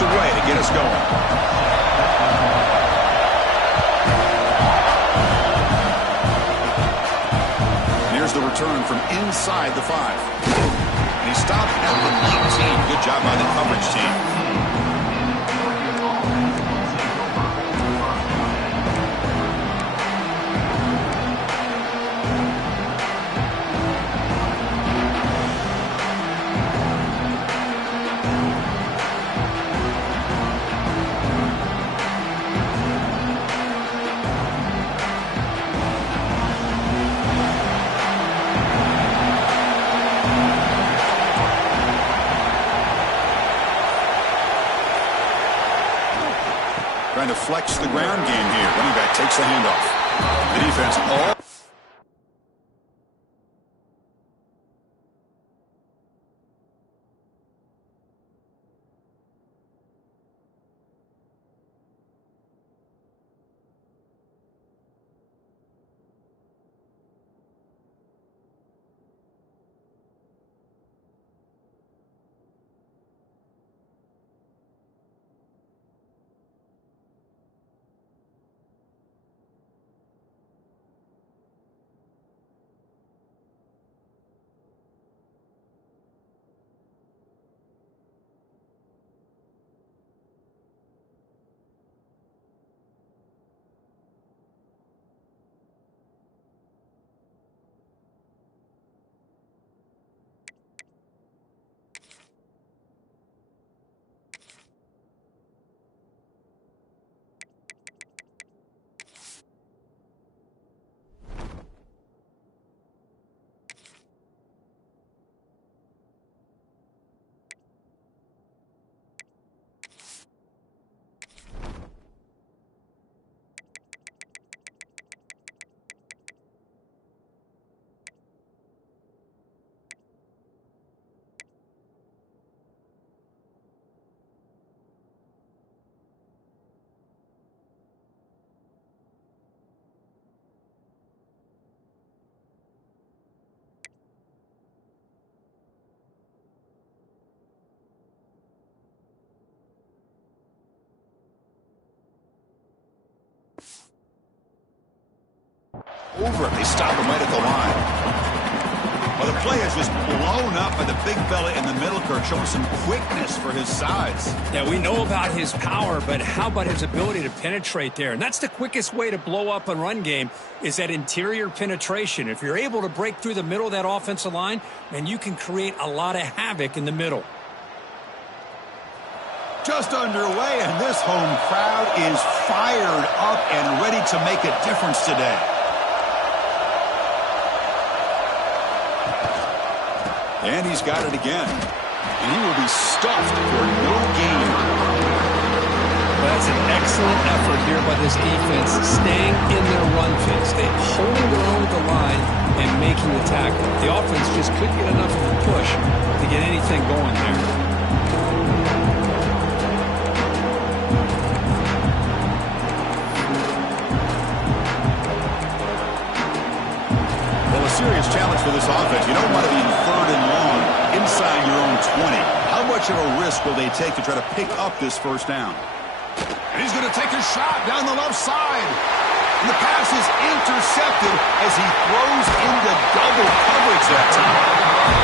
yards away to get us going. Here's the return from inside the 5. And he stopped at the 19. Good job by the coverage team. Trying to flex the ground game here. Running back takes the handoff. The defense all. Over. They stop him right at the line. Well, the play is just blown up by the big fella in the middle, Kirk, showing some quickness for his size. Yeah, we know about his power, but how about his ability to penetrate there? And that's the quickest way to blow up a run game is that interior penetration. If you're able to break through the middle of that offensive line, then you can create a lot of havoc in the middle. Just underway, and this home crowd is fired up and ready to make a difference today. And he's got it again. And he will be stuffed for no gain. Well, that's an excellent effort here by this defense, staying in their run fix. They're holding their own with the line and making the tackle. The offense just couldn't get enough of a push to get anything going there. Serious challenge for this offense. You don't want to be in 3rd and long inside your own 20. How much of a risk will they take to try to pick up this first down? And he's going to take a shot down the left side. And the pass is intercepted as he throws into double coverage that time.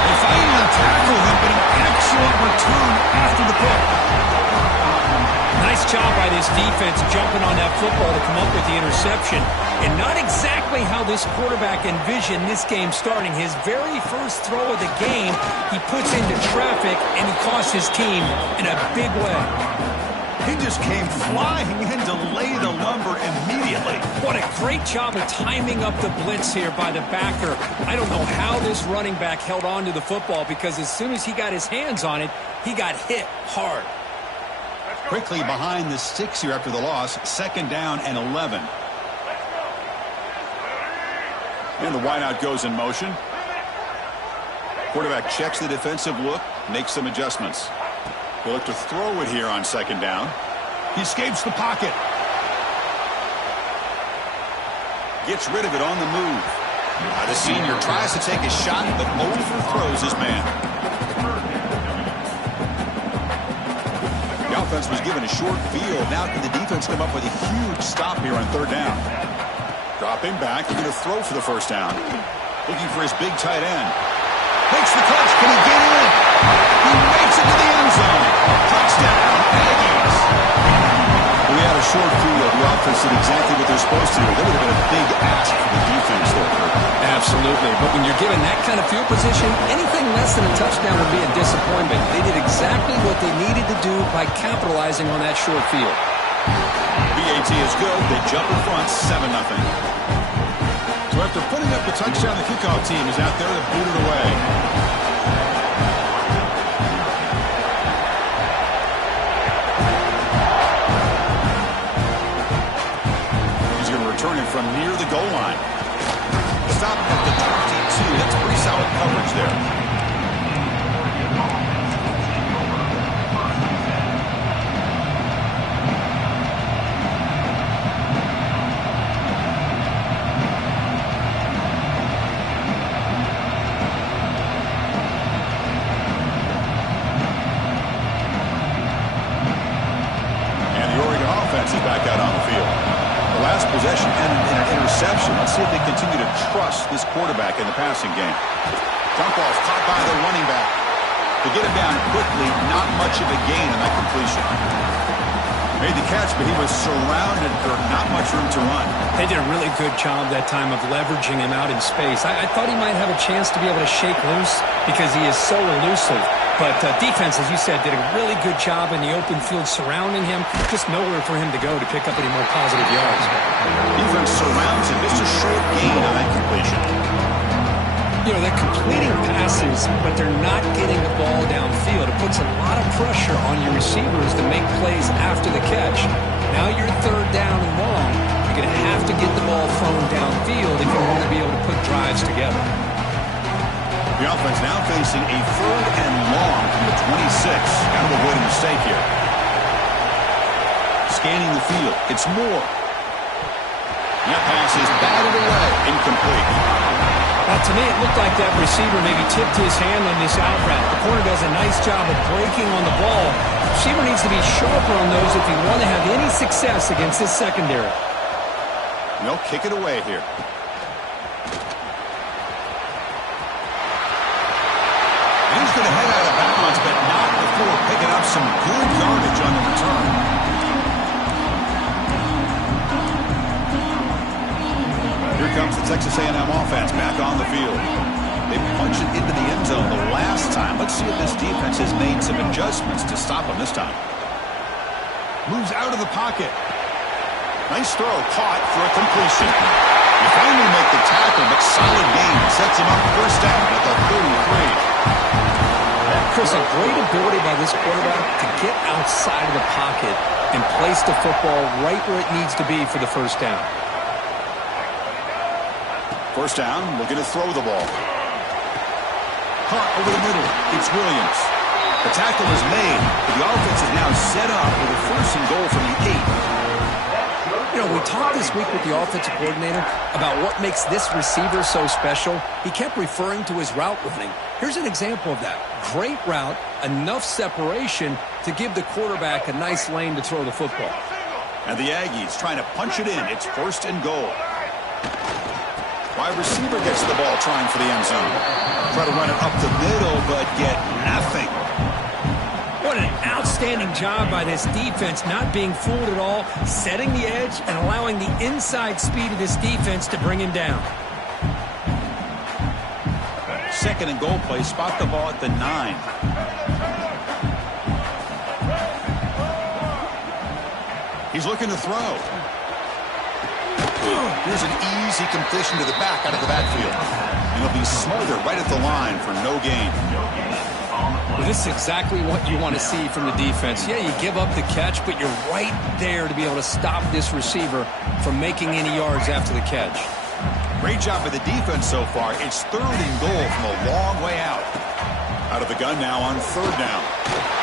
They finally tackle him, but an excellent return after the pick. Nice job by this defense jumping on that football to come up with the interception. And not exactly how this quarterback envisioned this game starting. His very first throw of the game, he puts into traffic, and he costs his team in a big way. He just came flying in to lay the lumber immediately. What a great job of timing up the blitz here by the backer. I don't know how this running back held on to the football because as soon as he got his hands on it, he got hit hard. Quickly behind the sticks here after the loss. 2nd down and 11. And the wideout goes in motion. Quarterback checks the defensive look, makes some adjustments. He'll look to throw it here on 2nd down. He escapes the pocket. Gets rid of it on the move. The senior tries to take a shot, but overthrows his man. offense was given a short field. Now can the defense come up with a huge stop here on third down? Dropping back. He's going to throw for the first down. Looking for his big tight end. Makes the catch. Can he get in? He makes it to the end zone. Touchdown, Aggies. We had a short field. The offense did exactly what they're supposed to do. That would have been a big ask for the defense there, Kurt. Absolutely. But when you're given that kind of field position, anything less than a touchdown would be a disappointment. They did exactly what they needed to do by capitalizing on that short field. BAT is good. They jump in front, 7-0. So after putting up the touchdown, the kickoff team is out there to boot it away. He's going to return it from near the goal line. Stop at the 22. That's pretty solid coverage there. Is back out on the field. The last possession ended in an interception. Let's see if they continue to trust this quarterback in the passing game. Dump off caught by the running back. To get him down quickly, not much of a gain on that completion. Made the catch, but he was surrounded for not much room to run. They did a really good job that time of leveraging him out in space. I thought he might have a chance to be able to shake loose because he is so elusive. But defense, as you said, did a really good job in the open field surrounding him. Just nowhere for him to go to pick up any more positive yards. Defense surrounds him. Just a short gain on that completion. You know, they're completing passes, but they're not getting the ball downfield. It puts a lot of pressure on your receivers to make plays after the catch. Now you're third down and long. You're going to have to get the ball thrown downfield if you want to be able to put drives together. The offense now facing a third and long from the 26. Got to avoid a mistake here. Scanning the field. It's Moore. That pass is batted away. Incomplete. Now, to me, it looked like that receiver maybe tipped his hand on this out route. The corner does a nice job of breaking on the ball. The receiver needs to be sharper on those if you want to have any success against this secondary. They'll kick it away here. He's going to head out of bounds, but not before picking up some good yardage on the return. Here comes the Texas A&M offense back on the field. They punched it into the end zone the last time. Let's see if this defense has made some adjustments to stop them this time. Moves out of the pocket. Nice throw, caught for a completion. You finally make the tackle, but solid gain sets him up first down at the 33. Chris, a great ability by this quarterback to get outside of the pocket and place the football right where it needs to be for the first down. First down, looking to throw the ball. Caught over the middle. It's Williams. The tackle is made, but the offense is now set up with a first and goal from the 8. You know, we talked this week with the offensive coordinator about what makes this receiver so special. He kept referring to his route running. Here's an example of that. Great route, enough separation to give the quarterback a nice lane to throw the football. And the Aggies trying to punch it in. It's first and goal. Wide receiver gets the ball trying for the end zone. Try to run it up the middle, but get nothing. What an outstanding job by this defense, not being fooled at all, setting the edge and allowing the inside speed of this defense to bring him down. Second and goal play, spot the ball at the 9. He's looking to throw. Here's an easy completion to the back out of the backfield. And he'll be smothered right at the line for no gain. Well, this is exactly what you want to see from the defense. Yeah, you give up the catch, but you're right there to be able to stop this receiver from making any yards after the catch. Great job by the defense so far. It's third and goal from a long way out. Out of the gun now on third down.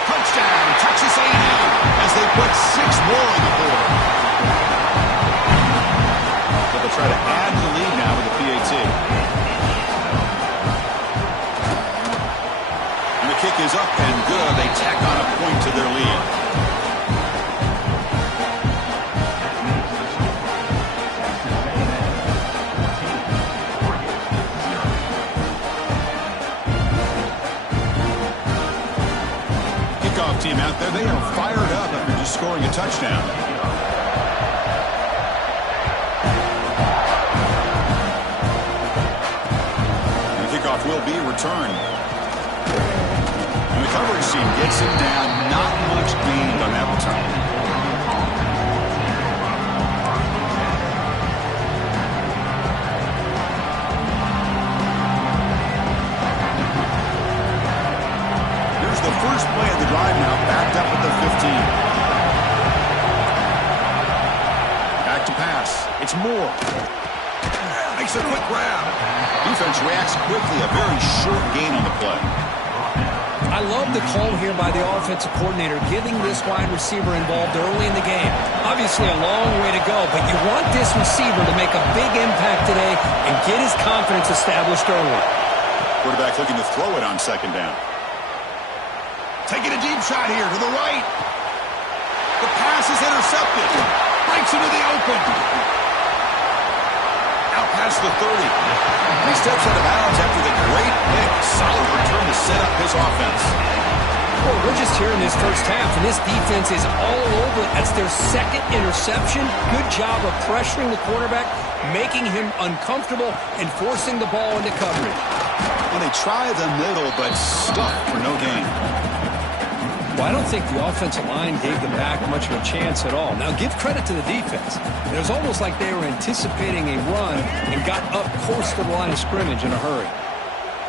Touchdown, Texas A&M, as they put 6 more on the board. So they'll try to add to the lead now with the PAT. And the kick is up and good. They tack on a point to their lead. they are fired up after just scoring a touchdown. And the kickoff will be a return. And the coverage team gets him down. Not much gained on that return. First play of the drive now, backed up at the 15. Back to pass. It's Moore. Makes a quick grab. Defense reacts quickly. A very short gain on the play. I love the call here by the offensive coordinator, giving this wide receiver involved early in the game. Obviously a long way to go, but you want this receiver to make a big impact today and get his confidence established early. Quarterback looking to throw it on second down. Taking a deep shot here to the right. The pass is intercepted. Breaks into the open. Out past the 30. And he steps out of bounds after the great pick. Solid return to set up his offense. Well, we're just here in this first half, and this defense is all over it. That's their second interception. Good job of pressuring the quarterback, making him uncomfortable, and forcing the ball into coverage. Well, they try the middle, but stuck for no gain. Well, I don't think the offensive line gave the back much of a chance at all. Now, give credit to the defense. It was almost like they were anticipating a run and got up close to the line of scrimmage in a hurry.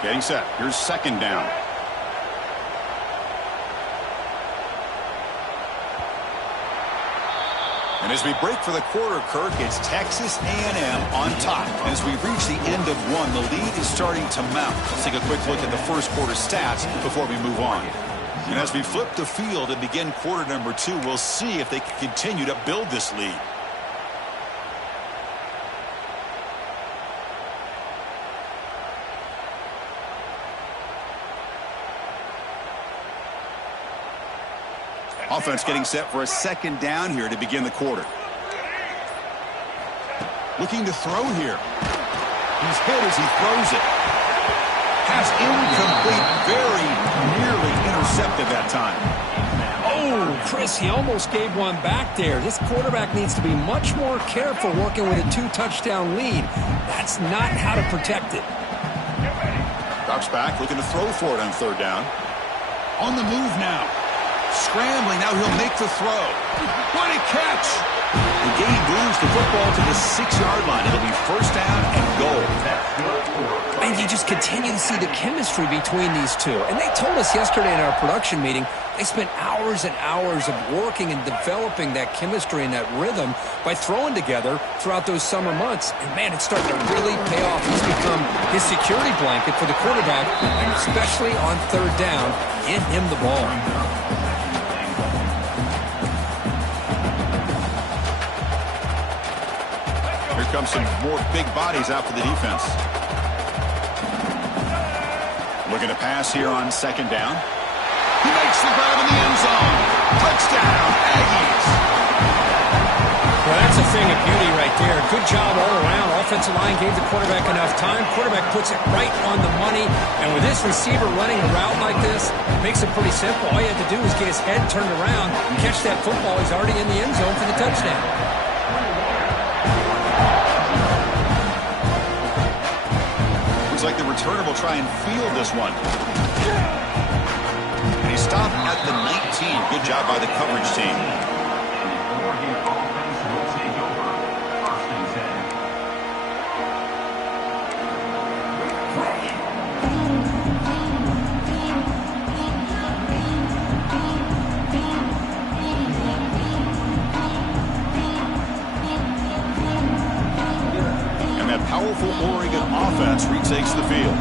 Getting set. Here's second down. And as we break for the quarter, Kirk, it's Texas A&M on top. As we reach the end of one, the lead is starting to mount. Let's take a quick look at the first quarter stats before we move on. And as we flip the field and begin quarter number 2, we'll see if they can continue to build this lead. Offense getting set for a second down here to begin the quarter. Looking to throw here. He's hit as he throws it. Pass incomplete, very nearly intercepted that time. Oh, Chris, he almost gave one back there. This quarterback needs to be much more careful working with a 2-touchdown lead. That's not how to protect it. Drops back, looking to throw for it on third down. On the move now. Scrambling, now he'll make the throw. What a catch! The game moves the football to the 6-yard line. It'll be first down and goal. And you just continue to see the chemistry between these two. And they told us yesterday in our production meeting, they spent hours and hours of working and developing that chemistry and that rhythm by throwing together throughout those summer months. And, man, it's starting to really pay off. He's become his security blanket for the quarterback, and especially on third down, get him the ball. Here comes some more big bodies out for the defense. Looking to pass here on second down. He makes the grab in the end zone. Touchdown, Aggies. Well, that's a thing of beauty right there. Good job all around. Offensive line gave the quarterback enough time. Quarterback puts it right on the money. And with this receiver running a route like this, it makes it pretty simple. All you have to do is get his head turned around and catch that football. He's already in the end zone for the touchdown. Like the returner will try and field this one. And he stopped at the 19. Good job by the coverage team. Powerful Oregon offense retakes the field.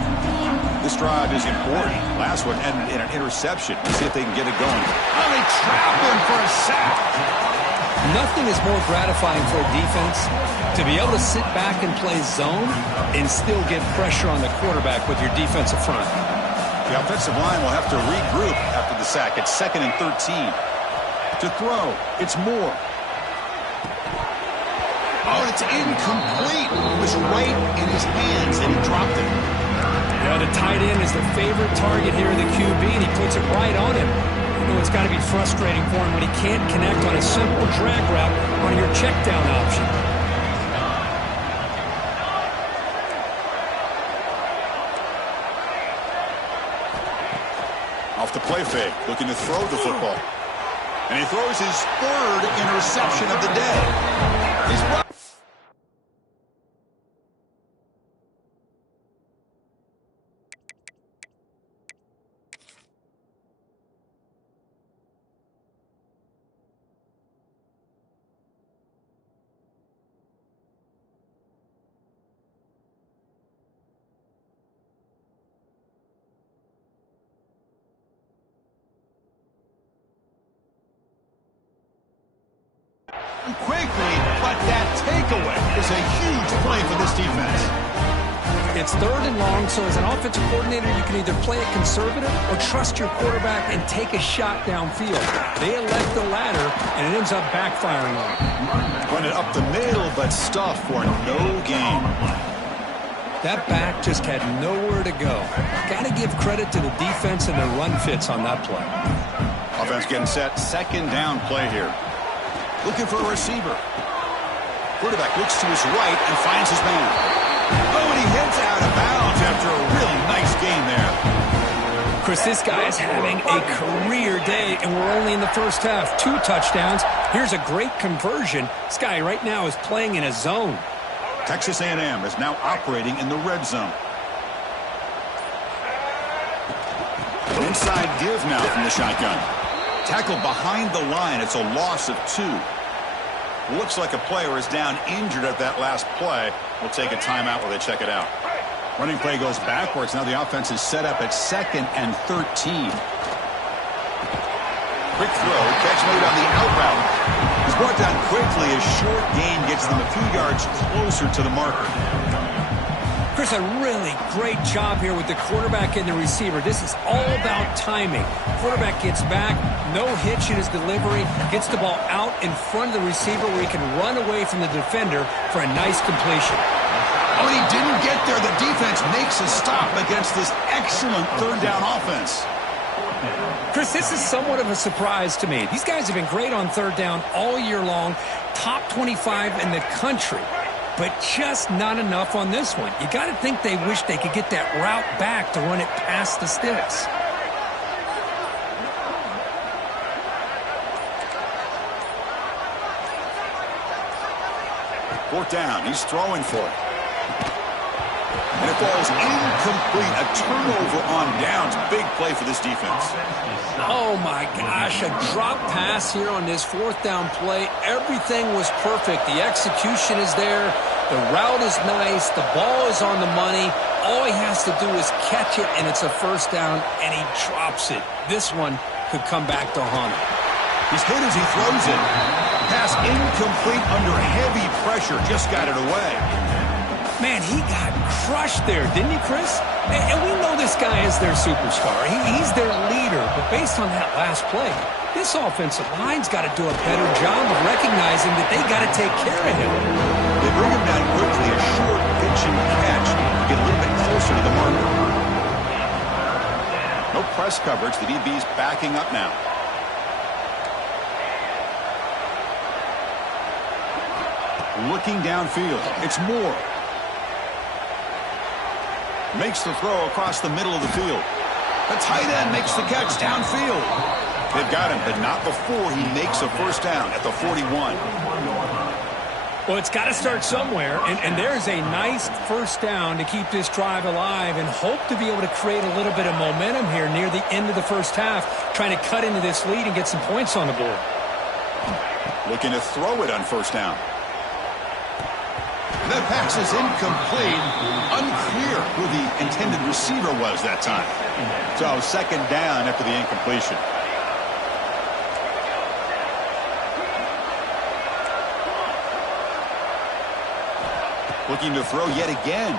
This drive is important. Last one ended in an interception. Let's see if they can get it going. Oh, they trap him for a sack. Nothing is more gratifying for a defense to be able to sit back and play zone and still get pressure on the quarterback with your defensive front. The offensive line will have to regroup after the sack. It's 2nd and 13. To throw, it's Moore. Oh, it's incomplete. It was right in his hands, and he dropped it. Yeah, the tight end is the favorite target here, the QB, and he puts it right on him. Oh, it's got to be frustrating for him when he can't connect on a simple drag route on your check down option. Off the play fake, looking to throw the football. And he throws his third interception of the day. He's quickly, but that takeaway is a huge play for this defense. It's third and long, so as an offensive coordinator, you can either play it conservative or trust your quarterback and take a shot downfield. They elect the latter, and it ends up backfiring on them. Run it up the middle, but stuff for no gain. That back just had nowhere to go. Got to give credit to the defense and their run fits on that play. Offense getting set. Second down play here. Looking for a receiver. Quarterback looks to his right and finds his man. Oh, and he hits out of bounds after a really nice game there. Chris, this guy is having a career day, and we're only in the first half. 2 touchdowns. Here's a great conversion. This guy right now is playing in a zone. Texas A&M is now operating in the red zone. Inside give now from the shotgun. Tackled behind the line. It's a loss of 2. Looks like a player is down injured at that last play. We'll take a timeout while they check it out. Running play goes backwards. Now the offense is set up at 2nd and 13. Quick throw. Catch made on the out route. He's brought down quickly. A short gain gets them a few yards closer to the marker. Chris, a really great job here with the quarterback and the receiver. This is all about timing. Quarterback gets back, no hitch in his delivery, gets the ball out in front of the receiver where he can run away from the defender for a nice completion. Oh, and he didn't get there. The defense makes a stop against this excellent third down offense. Chris, this is somewhat of a surprise to me. These guys have been great on third down all year long, top 25 in the country. But just not enough on this one. You got to think they wish they could get that route back to run it past the sticks. Fourth down. He's throwing for it. And it falls incomplete. A turnover on downs. Big play for this defense. Oh, my gosh. A drop pass here on this 4th down play. Everything was perfect. The execution is there. The route is nice. The ball is on the money. All he has to do is catch it, and it's a first down, and he drops it. This one could come back to haunt him. He's hit as he throws it. Pass incomplete under heavy pressure. Just got it away. Man, he got crushed there, didn't he, Chris? And we know this guy is their superstar. He's their leader. But based on that last play, this offensive line's got to do a better job of recognizing that they got to take care of him. They bring him down quickly. A short pitch and catch to get a little bit closer to the marker. No press coverage. The DB's backing up now. Looking downfield. It's Moore. Makes the throw across the middle of the field. The tight end makes the catch downfield. They've got him, but not before he makes a first down at the 41. Well, it's got to start somewhere, and there's a nice first down to keep this drive alive and hope to be able to create a little bit of momentum here near the end of the first half, trying to cut into this lead and get some points on the board. Looking to throw it on first down. That pass is incomplete. Unclear who the intended receiver was that time. So second down after the incompletion. Looking to throw yet again.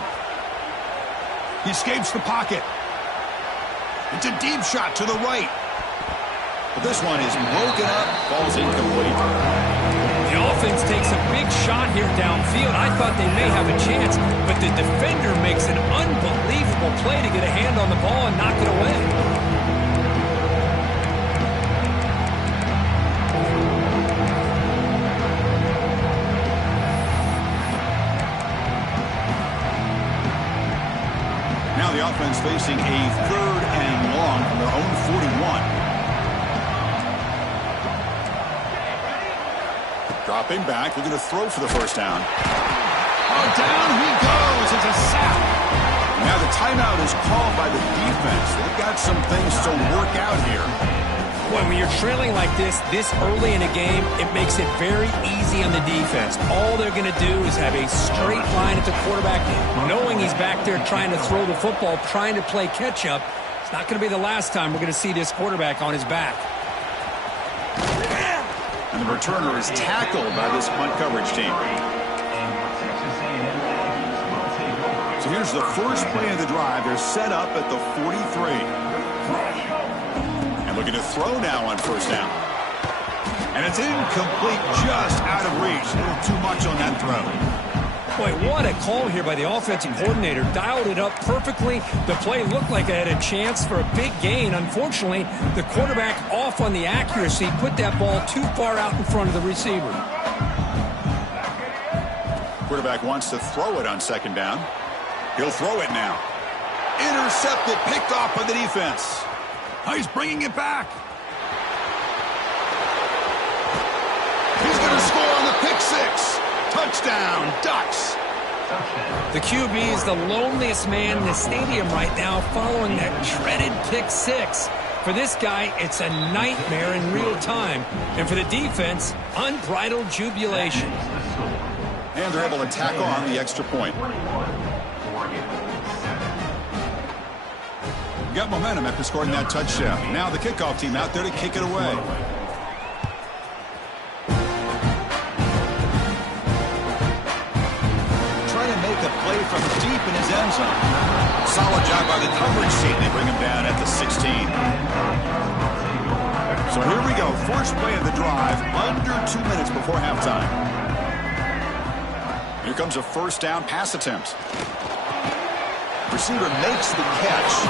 He escapes the pocket. It's a deep shot to the right. But this one is broken up, falls incomplete. The offense takes a big shot here downfield. I thought they may have a chance, but the defender makes an unbelievable play to get a hand on the ball and knock it away. the offense facing a 3rd and long from their own 41. Dropping back, looking to throw for the first down. Oh, down he goes. It's a sack. Now the timeout is called by the defense. They've got some things to work out here. Boy, when you're trailing like this early in a game, it makes it very easy on the defense. All they're going to do is have a straight line at the quarterback, knowing he's back there trying to throw the football, trying to play catch-up. It's not going to be the last time we're going to see this quarterback on his back. And the returner is tackled by this punt coverage team. So here's the first play of the drive. They're set up at the 43. Looking to throw now on first down. And it's incomplete, just out of reach. A little too much on that throw. Boy, what a call here by the offensive coordinator. Dialed it up perfectly. The play looked like it had a chance for a big gain. Unfortunately, the quarterback off on the accuracy, put that ball too far out in front of the receiver. Quarterback wants to throw it on second down. He'll throw it now. Intercepted, picked off by the defense. Oh, he's bringing it back. He's going to score on the pick six. Touchdown, Ducks. The QB is the loneliest man in the stadium right now following that dreaded pick six. For this guy, it's a nightmare in real time. And for the defense, unbridled jubilation. And they're able to tack on the extra point. Got momentum after scoring that touchdown. Now the kickoff team out there to kick it away. Trying to make a play from deep in his end zone. Solid job by the coverage team. They bring him down at the 16. So here we go. First play of the drive, under 2 minutes before halftime. Here comes a first down pass attempt. Receiver makes the catch,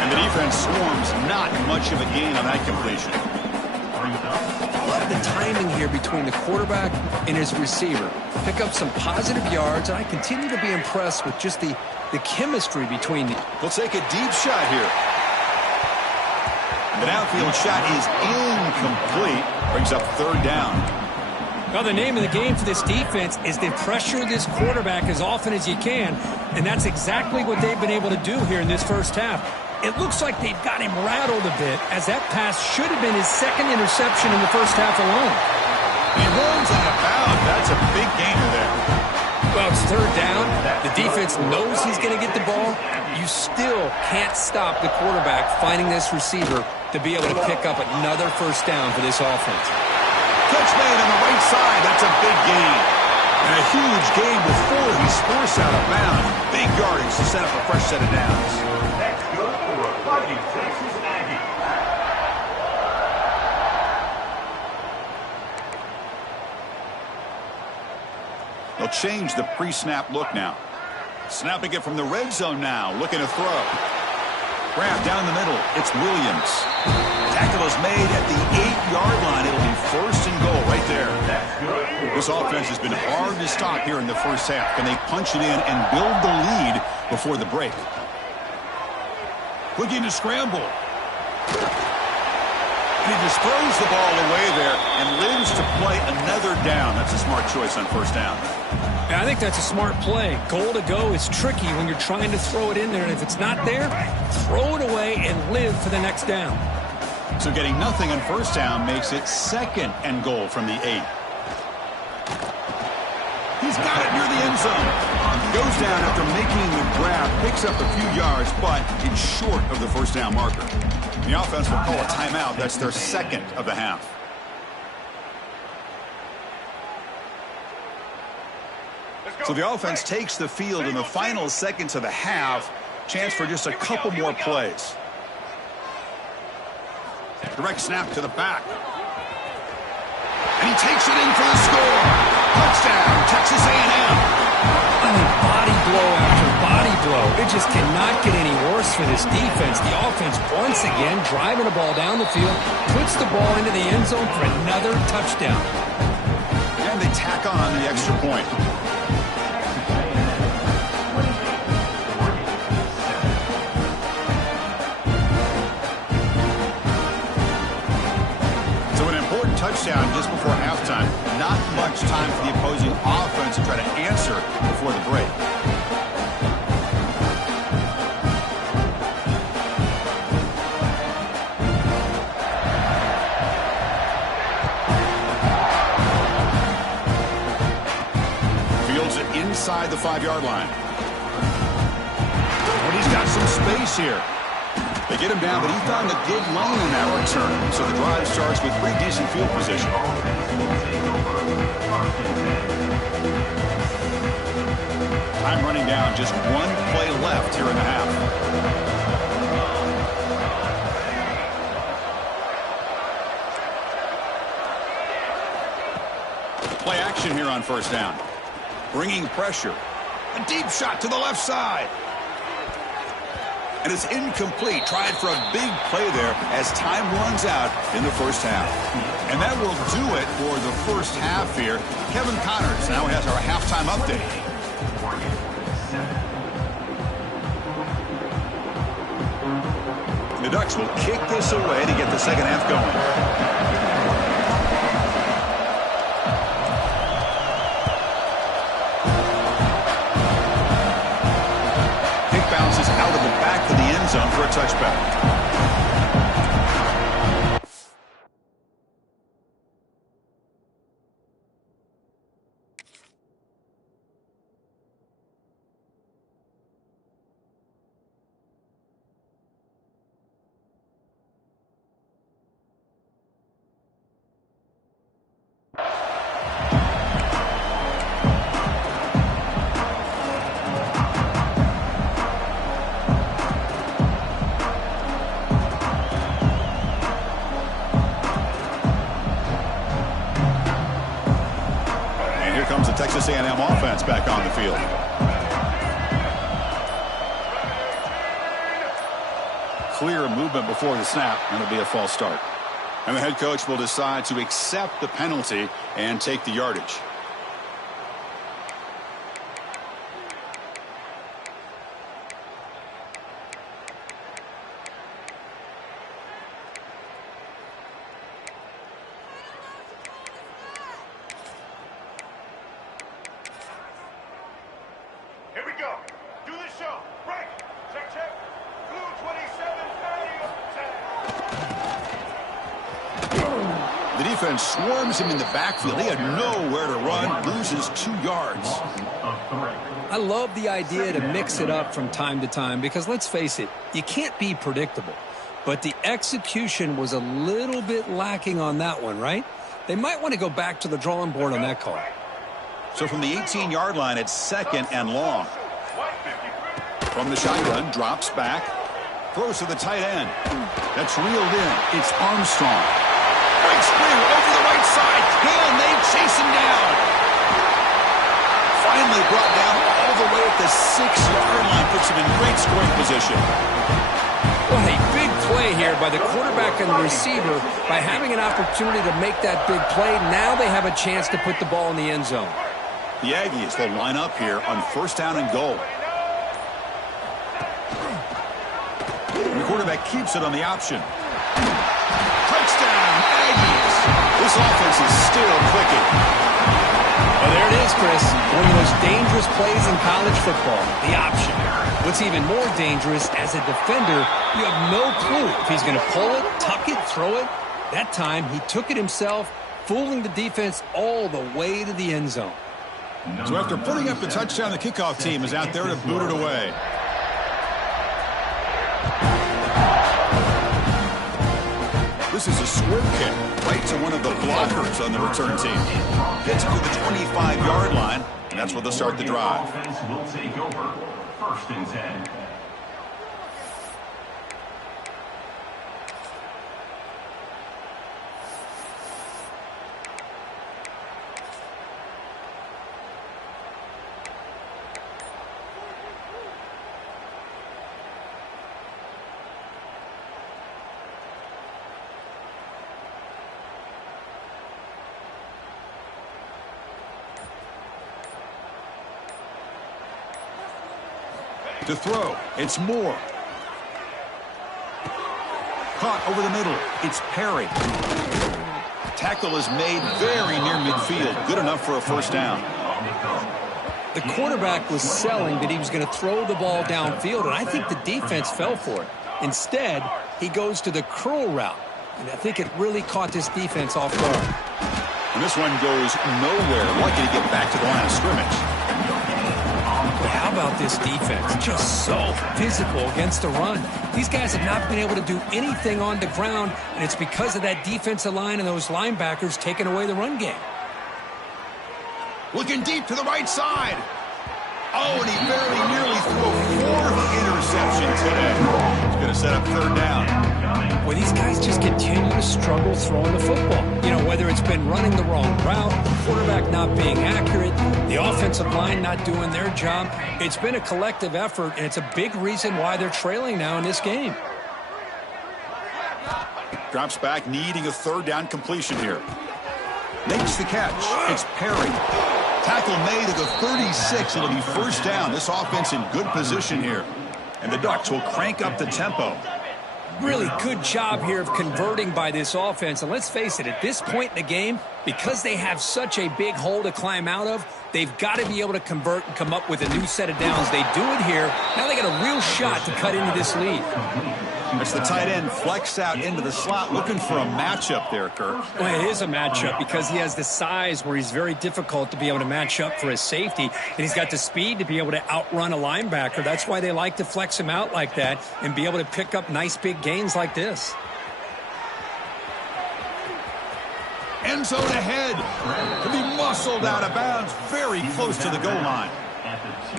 and the defense swarms. Not much of a gain on that completion. I love the timing here between the quarterback and his receiver. Pick up some positive yards, and I continue to be impressed with just the chemistry between them. They'll take a deep shot here. The downfield shot is incomplete. Brings up third down. Well, the name of the game for this defense is to pressure this quarterback as often as you can, and that's exactly what they've been able to do here in this first half. It looks like they've got him rattled a bit, as that pass should have been his second interception in the first half alone. He runs out of bounds. That's a big gainer there. Well, it's third down. The defense knows he's going to get the ball. You still can't stop the quarterback finding this receiver to be able to pick up another first down for this offense. Catch made on the right side. That's a big gain. And a huge gain before he's forced out of bounds. Big yardage to set up a fresh set of downs. That's good for a Fighting Texas Aggie. They'll change the pre-snap look now. Snapping it from the red zone now. Looking to throw. Grab down the middle. It's Williams. Tackle is made at the 8-yard line. It'll be first and goal right there. This offense has been hard to stop here in the first half. Can they punch it in and build the lead before the break? Looking to scramble. And he just throws the ball away there and lives to play another down. That's a smart choice on first down. Yeah, I think that's a smart play. Goal to go is tricky when you're trying to throw it in there, and if it's not there, throw it away and live for the next down. So getting nothing on first down makes it second and goal from the 8. He's got it near the end zone. Goes down after making the grab, picks up a few yards, but it's short of the first down marker. The offense will call a timeout. That's their second of the half. So the offense takes the field in the final seconds of the half. Chance for just a couple more plays. Direct snap to the back. And he takes it in for the score. Touchdown, Texas A&M. I mean, body blow after body blow. It just cannot get any worse for this defense. The offense, once again, driving the ball down the field, puts the ball into the end zone for another touchdown. And they tack on the extra point. touchdown just before halftime. Not much time for the opposing offense to try to answer before the break. Fields it inside the 5-yard line. And he's got some space here. They get him down, but he found a good lane in that return. So the drive starts with pretty decent field position. Time running down, just one play left here in the half. Play action here on first down. Bringing pressure. A deep shot to the left side. And it's incomplete. Tried for a big play there as time runs out in the first half. And that will do it for the first half here. Kevin Connors now has our halftime update. The Ducks will kick this away to get the second half going. Bounces out of the back of the end zone for a touchback. Texas A&M offense back on the field. Clear movement before the snap, and it'll be a false start. And the head coach will decide to accept the penalty and take the yardage. Swarms him in the backfield. He had nowhere to run. Loses 2 yards. I love the idea to mix it up from time to time because, let's face it, you can't be predictable. But the execution was a little bit lacking on that one, right? They might want to go back to the drawing board on that call. So from the 18-yard line, it's second and long. From the shotgun, drops back. Throws to the tight end. That's reeled in. It's Armstrong. Breaks through over the right side. Can they chase him down? Finally brought down all the way at the 6-yard line. Puts him in great scoring position. Well, a big play here by the quarterback and the receiver. By having an opportunity to make that big play, now they have a chance to put the ball in the end zone. The Aggies will line up here on first down and goal. And the quarterback keeps it on the option. Touchdown, Aggies. This offense is still clicking. Well, there it is, Chris. One of the most dangerous plays in college football, the option. What's even more dangerous, as a defender, you have no clue if he's going to pull it, tuck it, throw it. That time, he took it himself, fooling the defense all the way to the end zone. So after putting up the touchdown, the kickoff team is out there to boot it away. This is a squib kick right to one of the blockers on the return team. Gets it to the 25-yard line, and that's where they'll start the drive. Offense will take over. First and 10. To throw, it's Moore. Caught over the middle, it's Perry. tackle is made very near midfield. Good enough for a first down. The quarterback was selling that he was going to throw the ball downfield, and I think the defense fell for it. Instead, he goes to the curl route, and I think it really caught this defense off guard. And this one goes nowhere. Lucky to get back to the line of scrimmage. But how about this defense? Just so physical against the run. These guys have not been able to do anything on the ground, and it's because of that defensive line and those linebackers taking away the run game. Looking deep to the right side. Oh, and he very nearly threw a fourth interception today. He's going to set up third down. Well, these guys just continue to struggle throwing the football. You know, whether it's been running the wrong route, the quarterback not being accurate, the offensive line not doing their job. It's been a collective effort, and it's a big reason why they're trailing now in this game. Drops back, needing a third down completion here. Makes the catch. It's Perry. Tackle made at the 36. It'll be first down. This offense in good position here. And the Ducks will crank up the tempo. Really good job here of converting by this offense. And let's face it, at this point in the game, because they have such a big hole to climb out of, they've got to be able to convert and come up with a new set of downs. They do it here. Now they got a real shot to cut into this lead. That's the tight end flexed out into the slot, looking for a matchup there, Kirk. Well, it is a matchup because he has the size where he's very difficult to be able to match up for his safety, and he's got the speed to be able to outrun a linebacker. That's why they like to flex him out like that and be able to pick up nice big gains like this. End zone ahead. To be muscled out of bounds, very close to the goal line.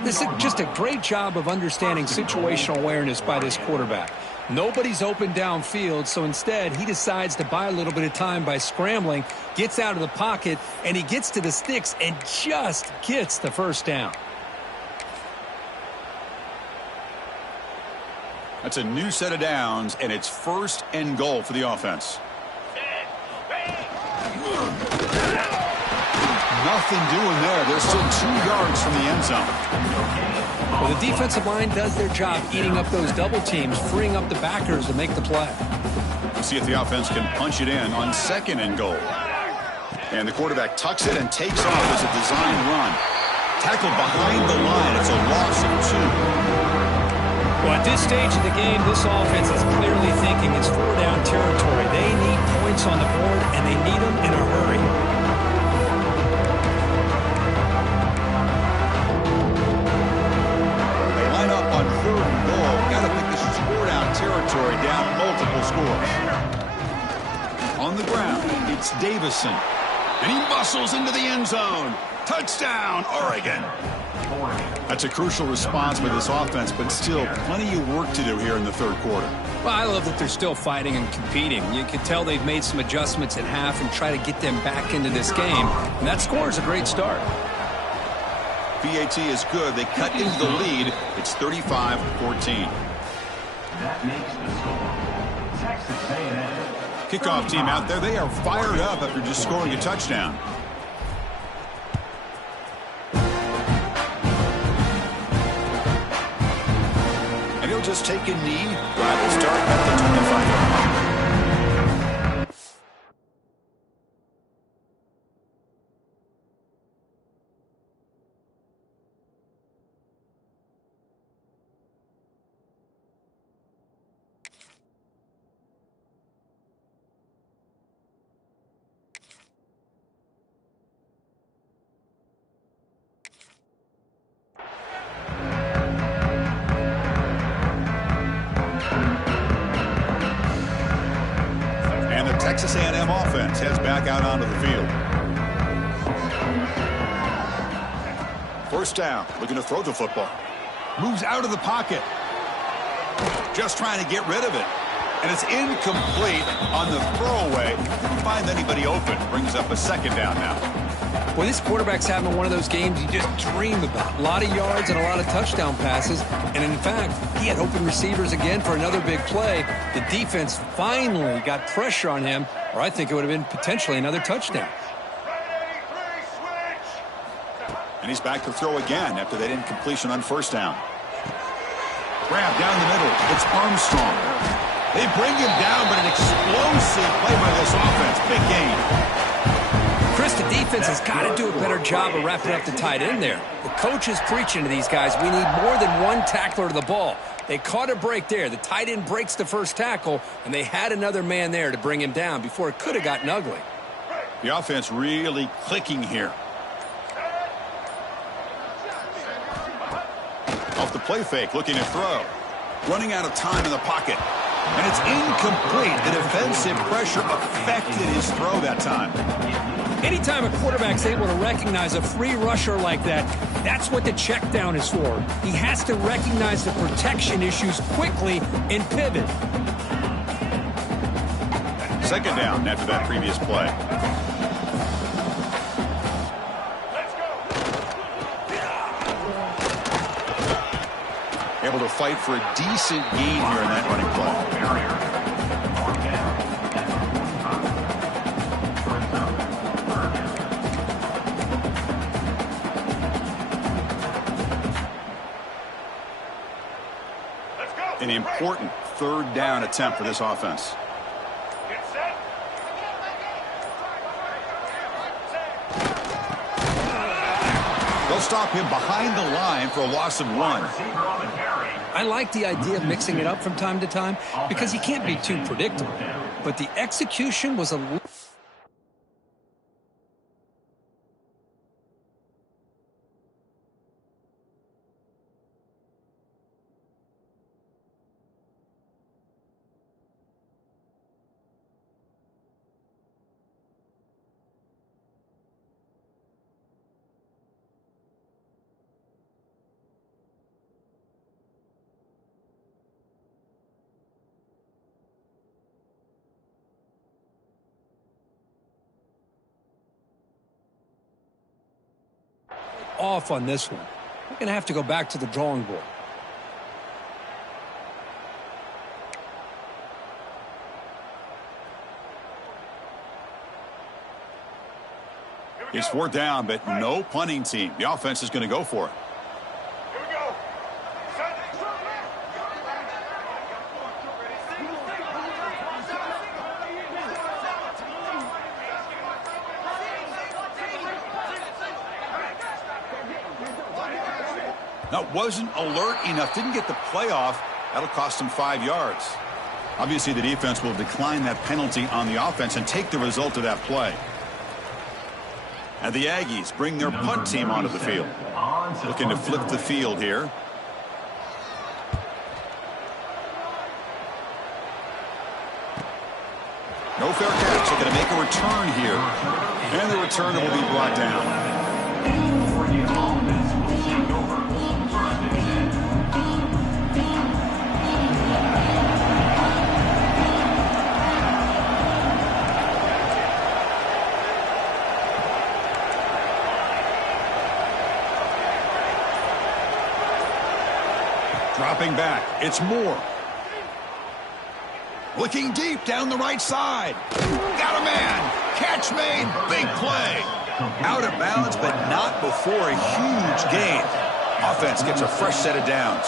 This is just a great job of understanding situational awareness by this quarterback. Nobody's open downfield, so instead he decides to buy a little bit of time by scrambling, gets out of the pocket, and he gets to the sticks and just gets the first down. That's a new set of downs, and it's first and goal for the offense. Nothing doing there. They're still 2 yards from the end zone. Well, the defensive line does their job eating up those double teams, freeing up the backers to make the play. We'll see if the offense can punch it in on second and goal. And the quarterback tucks it and takes off as a design run. Tackled behind the line. It's a loss of 2. Well, at this stage of the game, this offense is clearly thinking it's 4-down territory. They need points on the board, and they need them in a hurry. Territory down multiple scores. On the ground, it's Davison. And he muscles into the end zone. Touchdown, Oregon. That's a crucial response by this offense, but still plenty of work to do here in the third quarter. Well, I love that they're still fighting and competing. You can tell they've made some adjustments at half and try to get them back into this game. And that score is a great start. PAT is good. They cut into the lead. It's 35-14. That makes the score. Texas A&M. Kickoff team out there. They are fired up after just scoring a touchdown. And he'll just take a knee. Drive will start at the 25-yard line. Texas A&M offense heads back out onto the field. First down, looking to throw the football. Moves out of the pocket. Just trying to get rid of it. And it's incomplete on the throwaway. Didn't find anybody open. Brings up a second down now. Well, this quarterback's having one of those games you just dream about. A lot of yards and a lot of touchdown passes. And in fact, he had open receivers again for another big play. The defense finally got pressure on him, or I think it would have been potentially another touchdown. And he's back to throw again after that incompletion on first down. Grab down the middle. It's Armstrong. They bring him down, but an explosive play by this offense. Big gain. Chris, the defense has got to do a better job of wrapping up the tight end there. The coach is preaching to these guys, we need more than one tackler to the ball. They caught a break there. The tight end breaks the first tackle, and they had another man there to bring him down before it could have gotten ugly. The offense really clicking here. Off the play fake, looking to throw. Running out of time in the pocket. And it's incomplete. The defensive pressure affected his throw that time. Anytime a quarterback's able to recognize a free rusher like that, that's what the check down is for. He has to recognize the protection issues quickly and pivot. Second down after that previous play. Able to fight for a decent gain here in that running play. An important third down attempt for this offense. They'll stop him behind the line for a loss of 1. I like the idea of mixing it up from time to time because you can't be too predictable. But the execution was a little... off on this one. We're going to have to go back to the drawing board. It's 4th down, but no punting team. The offense is going to go for it. Now, wasn't alert enough, didn't get the play off. That'll cost him 5 yards. Obviously, the defense will decline that penalty on the offense and take the result of that play. And the Aggies bring their punt team onto the field. Looking to flip the field here. No fair catch. They're going to make a return here. And the returner will be brought down. Dropping back, it's Moore. Looking deep down the right side. Got a man. Catch made. Big play. Out of bounds, but not before a huge gain. Offense gets a fresh set of downs.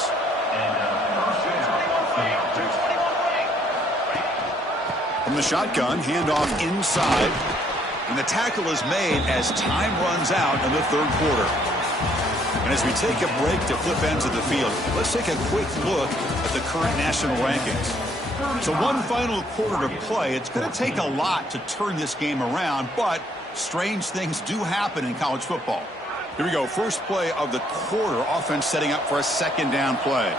From the shotgun, handoff inside. And the tackle is made as time runs out in the 3rd quarter. And as we take a break to flip ends of the field, let's take a quick look at the current national rankings. So one final quarter to play. It's going to take a lot to turn this game around, but strange things do happen in college football. Here we go. First play of the quarter. Offense setting up for a 2nd down play.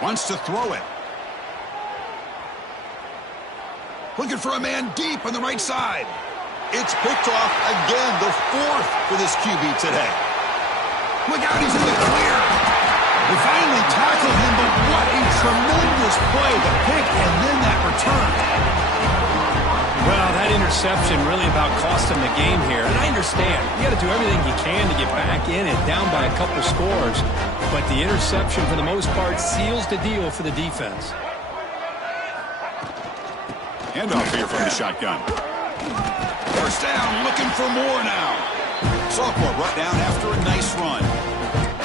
Wants to throw it. Looking for a man deep on the right side. It's picked off again, the 4th for this QB today. Look out, he's in the clear. They finally tackle him, but what a tremendous play, the pick and then that return. Well, that interception really about cost him the game here. And I understand. You got to do everything you can to get back in and down by a couple scores. But the interception, for the most part, seals the deal for the defense. Handoff here from the shotgun. First down, looking for more now. Sophomore brought down after a nice run.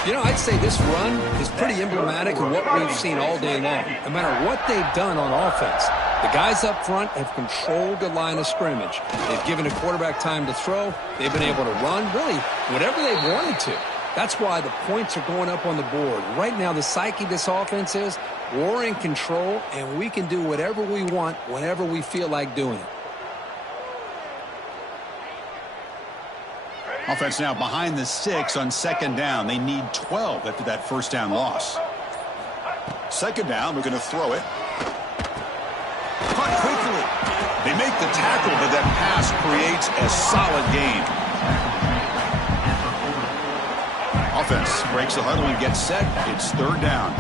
You know, I'd say this run is pretty emblematic of what we've seen all day long. No matter what they've done on offense, the guys up front have controlled the line of scrimmage. They've given the quarterback time to throw. They've been able to run, really, whatever they've wanted to. That's why the points are going up on the board. Right now, the psyche of this offense is we're in control, and we can do whatever we want whenever we feel like doing it. Offense now behind the 6 on second down. They need 12 after that first down loss. Second down, we're going to throw it. Caught quickly. They make the tackle, but that pass creates a solid gain. Offense breaks the huddle and gets set. It's third down.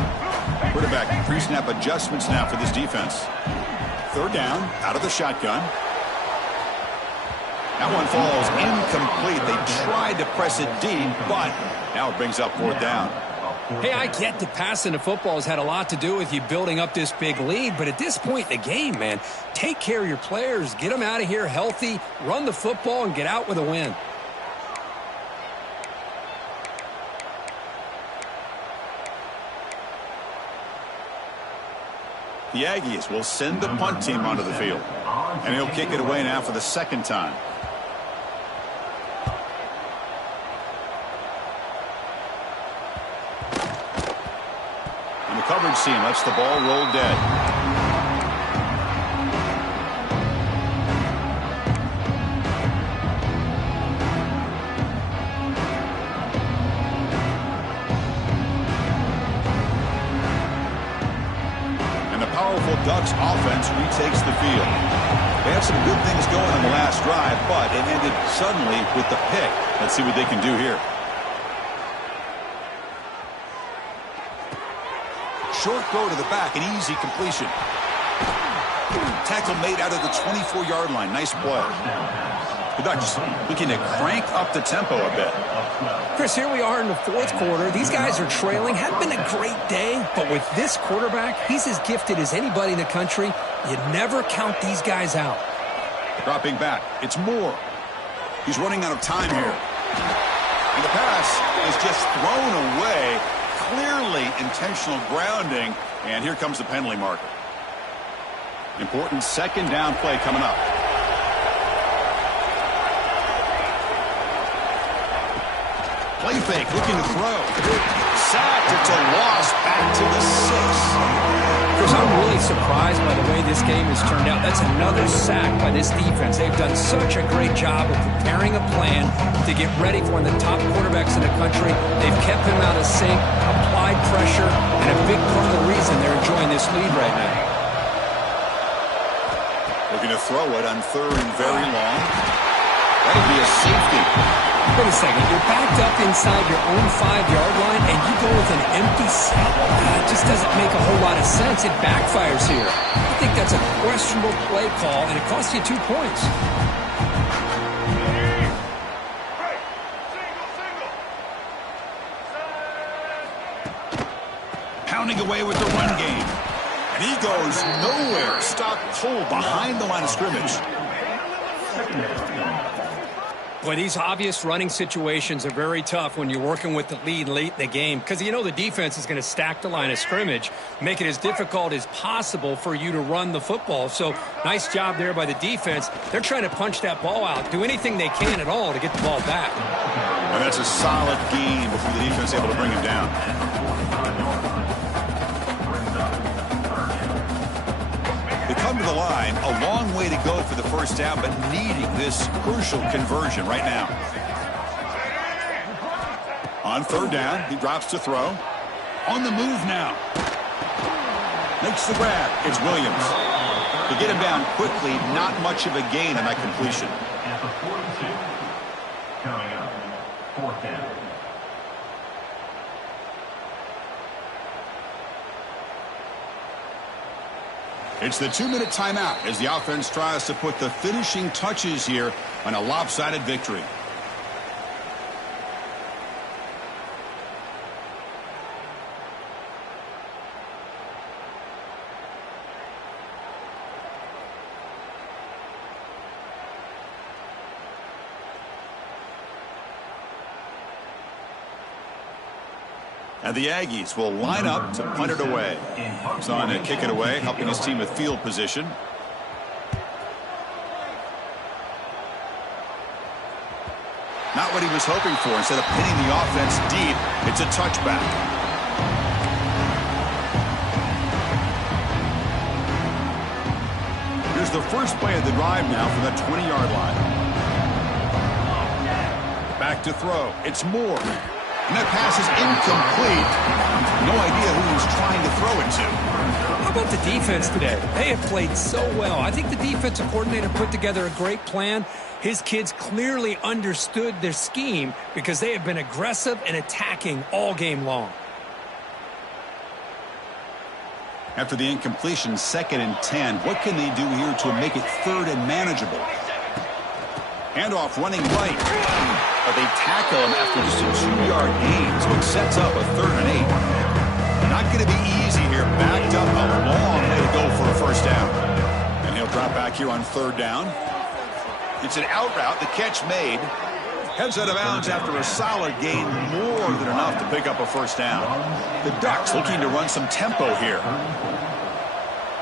Quarterback pre-snap adjustments now for this defense. Third down, out of the shotgun. That one falls incomplete. They tried to press it deep, but now it brings up fourth down. Hey, I get that passing the football has had a lot to do with you building up this big lead, but at this point in the game, man, take care of your players. Get them out of here healthy, run the football, and get out with a win. The Aggies will send the punt team onto the field, and he'll kick it away now for the second time. And the coverage team lets the ball roll dead. Powerful Ducks offense retakes the field. They had some good things going on the last drive, but it ended suddenly with the pick. Let's see what they can do here. Short throw to the back, an easy completion. Tackle made out of the 24-yard line. Nice play. The Ducks looking to crank up the tempo a bit. Chris, here we are in the fourth quarter. These guys are trailing. Had been a great day, but with this quarterback, he's as gifted as anybody in the country. You never count these guys out. Dropping back. It's Moore. He's running out of time here. And the pass is just thrown away. Clearly intentional grounding. And here comes the penalty marker. Important second down play coming up. Play fake, looking to throw. Sacked, it's a loss back to the 6. Chris, I'm really surprised by the way this game has turned out. That's another sack by this defense. They've done such a great job of preparing a plan to get ready for one of the top quarterbacks in the country. They've kept him out of sync, applied pressure, and a big part of the reason they're enjoying this lead right now. Looking to throw it on third and very long. That'll be a safety. Wait a second, you're backed up inside your own 5-yard line and you go with an empty set? It just doesn't make a whole lot of sense. It backfires here. I think that's a questionable play call, and it costs you 2 points. Pounding away with the run game. And he goes nowhere. Stop pull behind the line of scrimmage. Boy, these obvious running situations are very tough when you're working with the lead late in the game, because you know the defense is going to stack the line of scrimmage, make it as difficult as possible for you to run the football. So nice job there by the defense. They're trying to punch that ball out, do anything they can at all to get the ball back. And that's a solid game before the defense is able to bring him down. They come to the line, a long way to go for the first down, but needing this crucial conversion right now. On third down, he drops to throw. On the move now. Makes the grab. It's Williams. To get him down quickly, not much of a gain on that completion. At the 42, coming up, fourth down. It's the 2-minute timeout as the offense tries to put the finishing touches here on a lopsided victory. And the Aggies will line up to punt it away. He's on to kick it away, helping his team with field position. Not what he was hoping for. Instead of pinning the offense deep, it's a touchback. Here's the first play of the drive now from the 20-yard line. Back to throw. It's Moore. And that pass is incomplete. No idea who he was trying to throw it to. How about the defense today? They have played so well. I think the defensive coordinator put together a great plan. His kids clearly understood their scheme because they have been aggressive and attacking all game long. After the incompletion, 2nd and 10. What can they do here to make it 3rd and manageable? Handoff running right. But they tackle him after just a 2-yard gain, so it sets up a 3rd and 8. Not going to be easy here. Backed up a long way to go for a first down. And he'll drop back here on 3rd down. It's an out route. The catch made. Heads out of bounds after a solid gain, more than enough to pick up a first down. The Ducks looking to run some tempo here.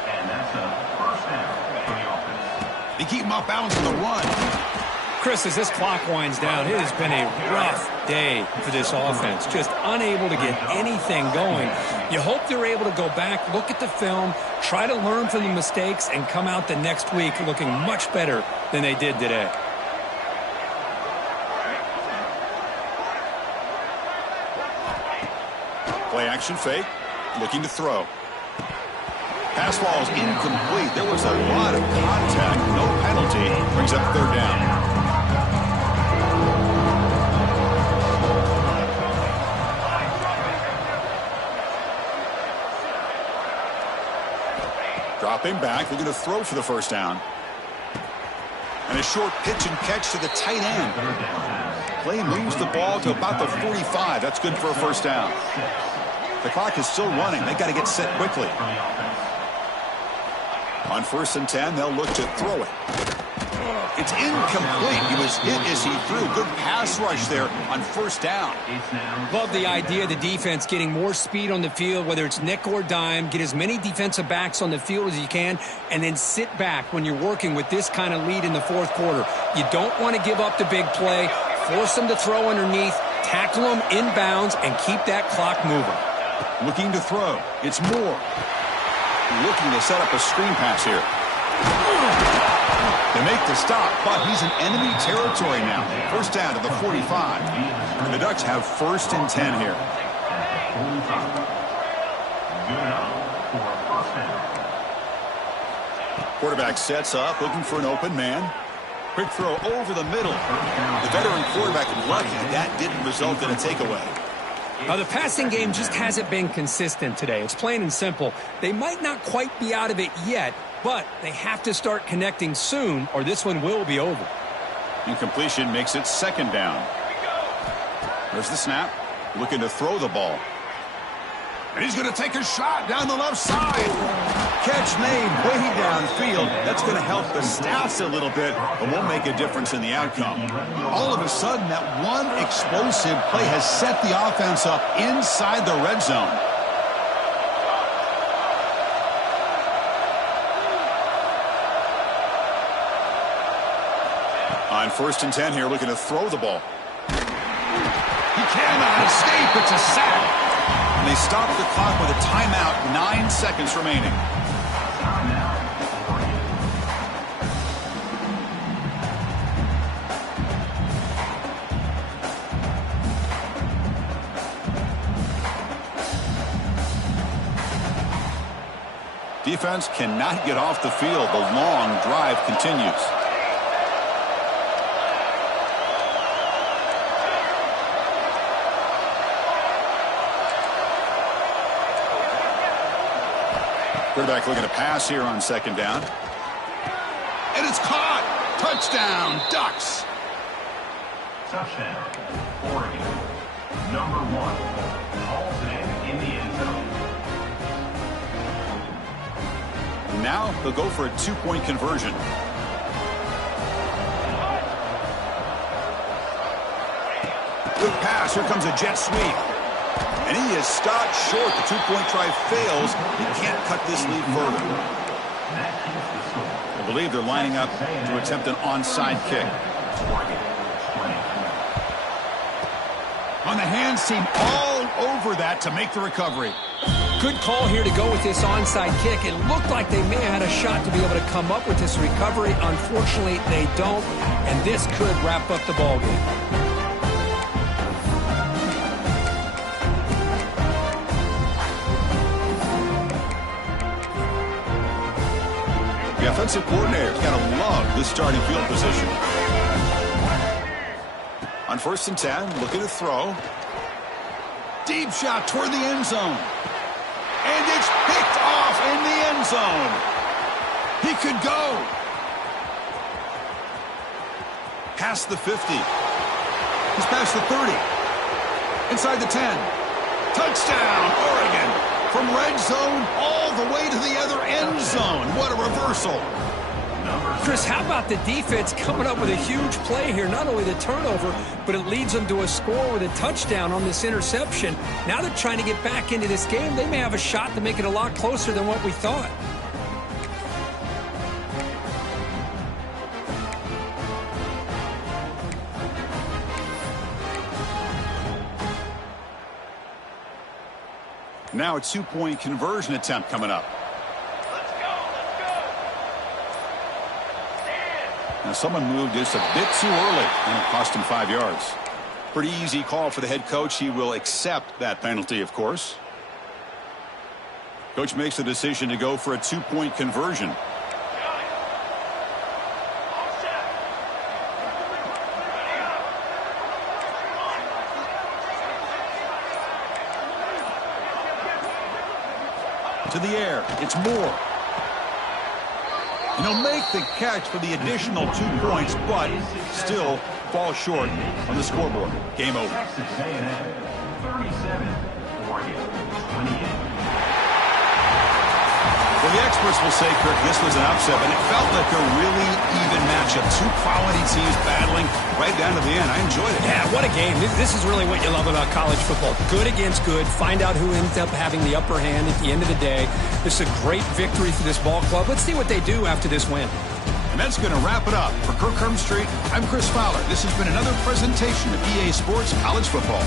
And that's a first down for the offense. They keep him off balance in the run. Chris, as this clock winds down, it has been a rough day for this offense. Just unable to get anything going. You hope they're able to go back, look at the film, try to learn from the mistakes, and come out the next week looking much better than they did today. Play action fake, looking to throw. Pass ball is incomplete. There was a lot of contact, no penalty. Brings up 3rd down. Dropping back, looking to throw for the first down. And a short pitch and catch to the tight end. Play moves the ball to about the 45. That's good for a first down. The clock is still running. They got to get set quickly. On 1st and 10, they'll look to throw it. It's incomplete. He was hit as he threw. Good pass rush there on 1st down. Love the idea of the defense getting more speed on the field, whether it's nickel or dime. Get as many defensive backs on the field as you can, and then sit back when you're working with this kind of lead in the 4th quarter. You don't want to give up the big play. Force them to throw underneath, tackle them inbounds, and keep that clock moving. Looking to throw. It's Moore. Looking to set up a screen pass here. They make the stop, but he's in enemy territory now. First down to the 45. And the Ducks have 1st and 10 here. Quarterback sets up, looking for an open man. Quick throw over the middle. The veteran quarterback lucky that didn't result in a takeaway. Now, the passing game just hasn't been consistent today. It's plain and simple. They might not quite be out of it yet, but they have to start connecting soon, or this one will be over. Incompletion makes it 2nd down. There's the snap. Looking to throw the ball. And he's going to take a shot down the left side. Catch made way downfield. That's going to help the stats a little bit, but won't make a difference in the outcome. All of a sudden, that one explosive play has set the offense up inside the red zone. On 1st and 10 here, looking to throw the ball. He cannot escape. It's a sack. And they stop the clock with a timeout, 9 seconds remaining. Defense cannot get off the field. The long drive continues. Quarterback looking to pass here on 2nd down. And it's caught. Touchdown, Ducks. Touchdown, Oregon. Number 1. Hauls it in the end zone. Now they'll go for a 2-point conversion. Good pass. Here comes a jet sweep. And he is stopped short. The two-point try fails. He can't cut this lead further. I believe they're lining up to attempt an onside kick. On the hands team all over that to make the recovery. Good call here to go with this onside kick. It looked like they may have had a shot to be able to come up with this recovery. Unfortunately, they don't, and this could wrap up the ballgame. The offensive coordinator's got to love this starting field position. On 1st and 10, looking to throw. Deep shot toward the end zone. And it's picked off in the end zone. He could go. Past the 50. He's past the 30. Inside the 10. Touchdown, Oregon. From red zone all the way to the other end zone. What a reversal. Chris, how about the defense coming up with a huge play here? Not only the turnover, but it leads them to a score with a touchdown on this interception. Now they're trying to get back into this game. They may have a shot to make it a lot closer than what we thought. Now a two-point conversion attempt coming up. Now someone moved just a bit too early, and it cost him 5 yards. Pretty easy call for the head coach. He will accept that penalty, of course. Coach makes the decision to go for a two-point conversion. To the air, it's Moore. And he'll make the catch for the additional 2 points, but still falls short on the scoreboard. Game over. Texas A&M 37, Oregon 28. Well, the experts will say, Kirk, this was an upset, but it felt like a really even matchup. 2 quality teams battling right down to the end. I enjoyed it. Yeah, what a game. This is really what you love about college football. Good against good. Find out who ends up having the upper hand at the end of the day. This is a great victory for this ball club. Let's see what they do after this win. And that's going to wrap it up. For Kirk Street, I'm Chris Fowler. This has been another presentation of EA Sports College Football.